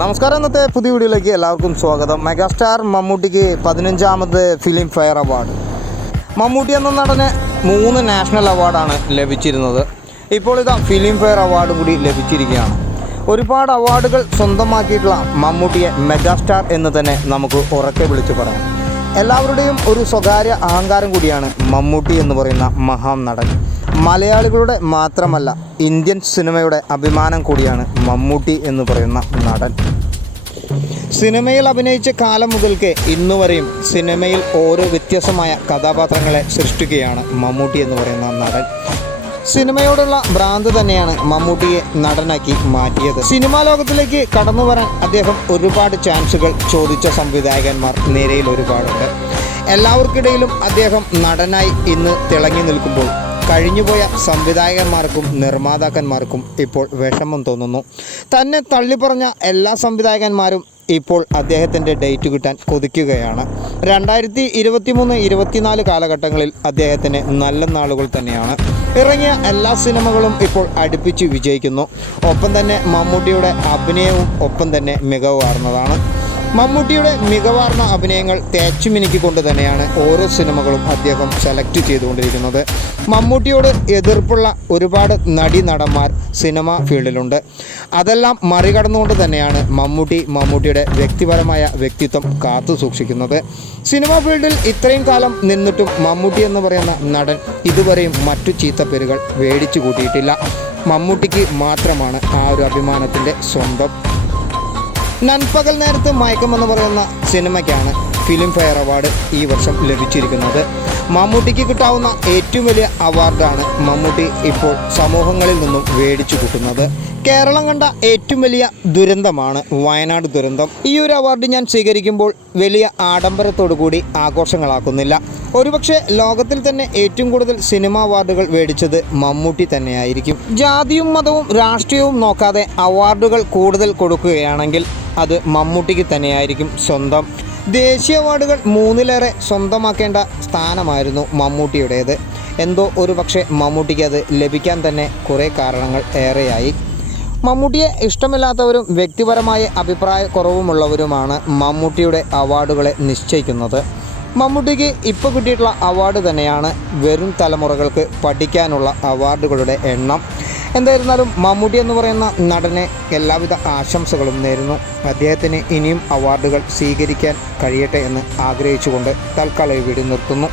നമസ്കാരം. ഇന്നത്തെ പുതിയ വീഡിയോയിലേക്ക് എല്ലാവർക്കും സ്വാഗതം. മെഗാസ്റ്റാർ മമ്മൂട്ടിക്ക് 15ാമത് ഫിലിം ഫെയർ അവാർഡ്. മമ്മൂട്ടി എന്ന നടന് 3 നാഷണൽ അവാർഡാണ് ലഭിച്ചിരുന്നത്. ഇപ്പോൾ ഇതാ ഫിലിം ഫെയർ അവാർഡ് കൂടി ലഭിച്ചിരിക്കുകയാണ്. ഒരുപാട് അവാർഡുകൾ സ്വന്തമാക്കിയിട്ടുള്ള മമ്മൂട്ടിയെ മെഗാസ്റ്റാർ എന്ന് തന്നെ നമുക്ക് ഉറക്കെ വിളിച്ചു പറയാം. എല്ലാവരുടെയും ഒരു സ്വകാര്യ അഹങ്കാരം കൂടിയാണ് മമ്മൂട്ടി എന്ന് പറയുന്ന മഹാം നടൻ. മലയാളികളുടെ മാത്രമല്ല, ഇന്ത്യൻ സിനിമയുടെ അഭിമാനം കൂടിയാണ് മമ്മൂട്ടി എന്ന് പറയുന്ന നടൻ. സിനിമയിൽ അഭിനയിച്ച കാലം മുതൽക്ക് ഇന്നുവരെയും സിനിമയിൽ ഓരോ വ്യത്യസ്തമായ കഥാപാത്രങ്ങളെ സൃഷ്ടിക്കുകയാണ് മമ്മൂട്ടി എന്ന് പറയുന്ന നടൻ. സിനിമയോടുള്ള ഭ്രാന്ത് തന്നെയാണ് മമ്മൂട്ടിയെ നടനാക്കി മാറ്റിയത്. സിനിമാ ലോകത്തിലേക്ക് കടന്നു വരാൻ അദ്ദേഹം ഒരുപാട് ചാൻസുകൾ ചോദിച്ച സംവിധായകന്മാർ നിരയിൽ ഒരുപാടുണ്ട്. എല്ലാവർക്കിടയിലും അദ്ദേഹം നടനായി ഇന്ന് തിളങ്ങി നിൽക്കുമ്പോൾ കഴിഞ്ഞുപോയ സംവിധായകന്മാർക്കും നിർമ്മാതാക്കന്മാർക്കും ഇപ്പോൾ വിഷമം തോന്നുന്നു. തന്നെ തള്ളിപ്പറഞ്ഞ എല്ലാ സംവിധായകന്മാരും ഇപ്പോൾ അദ്ദേഹത്തിൻ്റെ ഡേറ്റ് കിട്ടാൻ കൊതിക്കുകയാണ്. 2023-24 കാലഘട്ടങ്ങളിൽ അദ്ദേഹത്തിന് നല്ല നാളുകൾ തന്നെയാണ്. ഇറങ്ങിയ എല്ലാ സിനിമകളും ഇപ്പോൾ അടുപ്പിച്ച് വിജയിക്കുന്നു. ഒപ്പം തന്നെ മമ്മൂട്ടിയുടെ അഭിനയവും ഒപ്പം തന്നെ മികവാർന്നതാണ്. മമ്മൂട്ടിയുടെ മികവാർന്ന അഭിനയങ്ങൾ തേച്ചുമിനുക്കിക്കൊണ്ട് തന്നെയാണ് ഓരോ സിനിമകളും അദ്ദേഹം സെലക്ട് ചെയ്തുകൊണ്ടിരിക്കുന്നത്. മമ്മൂട്ടിയോട് എതിർപ്പുള്ള ഒരുപാട് നടന്മാർ സിനിമ ഫീൽഡിലുണ്ട്. അതെല്ലാം മറികടന്നുകൊണ്ട് തന്നെയാണ് മമ്മൂട്ടിയുടെ വ്യക്തിപരമായ വ്യക്തിത്വം കാത്തു സൂക്ഷിക്കുന്നത്. സിനിമാ ഫീൽഡിൽ ഇത്രയും കാലം നിന്നിട്ടും മമ്മൂട്ടി എന്ന് പറയുന്ന നടൻ ഇതുവരെയും മറ്റു ചീത്തപ്പേരുകൾ മേടിച്ചു കൂട്ടിയിട്ടില്ല. മമ്മൂട്ടിക്ക് മാത്രമാണ് ആ ഒരു അഭിമാനത്തിൻ്റെ സ്വന്തം. നൻപകൽ നേരത്ത് മയക്കമെന്ന് പറയുന്ന സിനിമയ്ക്കാണ് ഫിലിം ഫെയർ അവാർഡ് ഈ വർഷം ലഭിച്ചിരിക്കുന്നത്. മമ്മൂട്ടിക്ക് കിട്ടാവുന്ന ഏറ്റവും വലിയ അവാർഡാണ് മമ്മൂട്ടി ഇപ്പോൾ സമൂഹങ്ങളിൽ നിന്നും മേടിച്ചു കൂട്ടുന്നത്. കേരളം കണ്ട ഏറ്റവും വലിയ ദുരന്തമാണ് വയനാട് ദുരന്തം. ഈ ഒരു അവാർഡ് ഞാൻ സ്വീകരിക്കുമ്പോൾ വലിയ ആഡംബരത്തോടു കൂടി ആഘോഷങ്ങളാക്കുന്നില്ല. ഒരുപക്ഷെ ലോകത്തിൽ തന്നെ ഏറ്റവും കൂടുതൽ സിനിമ അവാർഡുകൾ മേടിച്ചത് മമ്മൂട്ടി തന്നെയായിരിക്കും. ജാതിയും മതവും രാഷ്ട്രീയവും നോക്കാതെ അവാർഡുകൾ കൂടുതൽ കൊടുക്കുകയാണെങ്കിൽ അത് മമ്മൂട്ടിക്ക് തന്നെയായിരിക്കും സ്വന്തം. ദേശീയ അവാർഡുകൾ 3ലേറെ സ്വന്തമാക്കേണ്ട സ്ഥാനമായിരുന്നു മമ്മൂട്ടിയുടേത്. എന്തോ ഒരു പക്ഷേ മമ്മൂട്ടിക്ക് അത് ലഭിക്കാൻ തന്നെ കുറേ കാരണങ്ങൾ ഏറെയായി. മമ്മൂട്ടിയെ ഇഷ്ടമില്ലാത്തവരും വ്യക്തിപരമായ അഭിപ്രായക്കുറവുമുള്ളവരുമാണ് മമ്മൂട്ടിയുടെ അവാർഡുകളെ നിശ്ചയിക്കുന്നത്. മമ്മൂട്ടിക്ക് ഇപ്പോൾ കിട്ടിയിട്ടുള്ള അവാർഡ് തന്നെയാണ് വരും തലമുറകൾക്ക് പഠിക്കാനുള്ള അവാർഡുകളുടെ എണ്ണം. എന്തായിരുന്നാലും മമ്മൂട്ടി എന്ന് പറയുന്ന നടനെ എല്ലാവിധ ആശംസകളും നേരുന്നു. അദ്ദേഹത്തിന് ഇനിയും അവാർഡുകൾ സ്വീകരിക്കാൻ കഴിയട്ടെ എന്ന് ആഗ്രഹിച്ചുകൊണ്ട് തൽക്കാലം ഈ വീഡിയോ നിർത്തുന്നു.